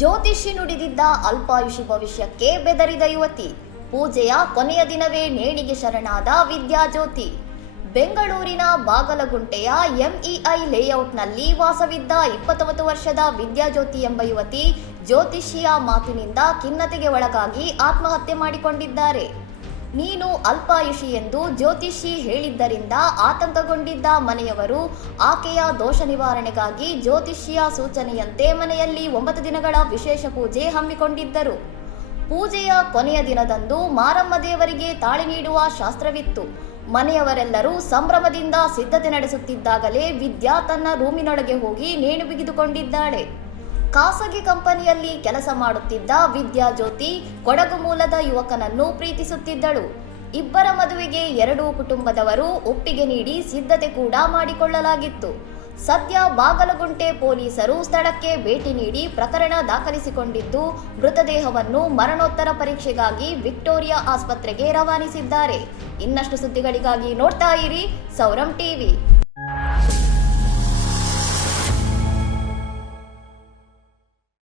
ಜ್ಯೋತಿಷಿ ನುಡಿದಿದ್ದ ಅಲ್ಪಾಯುಷಿ ಭವಿಷ್ಯಕ್ಕೆ ಬೆದರಿದ ಯುವತಿ. ಪೂಜೆಯ ಕೊನೆಯ ದಿನವೇ ನೇಣಿಗೆ ಶರಣಾದ ವಿದ್ಯಾಜ್ಯೋತಿ. ಬೆಂಗಳೂರಿನ ಬಾಗಲಗುಂಟೆಯ ಎಂಇಐ ಲೇಔಟ್ನಲ್ಲಿ ವಾಸವಿದ್ದ 29 ವರ್ಷದ ವಿದ್ಯಾಜ್ಯೋತಿ ಎಂಬ ಯುವತಿ ಜ್ಯೋತಿಷಿಯ ಮಾತಿನಿಂದ ಖಿನ್ನತೆಗೆ ಒಳಗಾಗಿ ಆತ್ಮಹತ್ಯೆ ಮಾಡಿಕೊಂಡಿದ್ದಾರೆ. ನೀನು ಅಲ್ಪಾಯುಷಿ ಎಂದು ಜ್ಯೋತಿಷಿ ಹೇಳಿದ್ದರಿಂದ ಆತಂಕಗೊಂಡಿದ್ದ ಮನೆಯವರು ಆಕೆಯ ದೋಷ ನಿವಾರಣೆಗಾಗಿ ಜ್ಯೋತಿಷಿಯ ಸೂಚನೆಯಂತೆ ಮನೆಯಲ್ಲಿ 9 ದಿನಗಳ ವಿಶೇಷ ಪೂಜೆ ಹಮ್ಮಿಕೊಂಡಿದ್ದರು. ಪೂಜೆಯ ಕೊನೆಯ ದಿನದಂದು ಮಾರಮ್ಮ ದೇವರಿಗೆ ತಾಳಿ ನೀಡುವ ಶಾಸ್ತ್ರವಿತ್ತು. ಮನೆಯವರೆಲ್ಲರೂ ಸಂಭ್ರಮದಿಂದ ಸಿದ್ಧತೆ ನಡೆಸುತ್ತಿದ್ದಾಗಲೇ ವಿದ್ಯಾ ತನ್ನ ರೂಮಿನೊಳಗೆ ಹೋಗಿ ನೇಣು ಬಿಗಿದುಕೊಂಡಿದ್ದಾಳೆ. ಖಾಸಗಿ ಕಂಪನಿಯಲ್ಲಿ ಕೆಲಸ ಮಾಡುತ್ತಿದ್ದ ವಿದ್ಯಾಜ್ಯೋತಿ ಕೊಡಗು ಮೂಲದ ಯುವಕನನ್ನು ಪ್ರೀತಿಸುತ್ತಿದ್ದಳು. ಇಬ್ಬರ ಮದುವೆಗೆ ಎರಡೂ ಕುಟುಂಬದವರು ಒಪ್ಪಿಗೆ ನೀಡಿ ಸಿದ್ಧತೆ ಕೂಡ ಮಾಡಿಕೊಳ್ಳಲಾಗಿತ್ತು. ಸದ್ಯ ಬಾಗಲಗುಂಟೆ ಪೊಲೀಸರು ಸ್ಥಳಕ್ಕೆ ಭೇಟಿ ನೀಡಿ ಪ್ರಕರಣ ದಾಖಲಿಸಿಕೊಂಡಿದ್ದು, ಮೃತದೇಹವನ್ನು ಮರಣೋತ್ತರ ಪರೀಕ್ಷೆಗಾಗಿ ವಿಕ್ಟೋರಿಯಾ ಆಸ್ಪತ್ರೆಗೆ ರವಾನಿಸಿದ್ದಾರೆ. ಇನ್ನಷ್ಟು ಸುದ್ದಿಗಳಿಗಾಗಿ ನೋಡ್ತಾ ಇರಿ ಸೌರಂ ಟಿವಿ.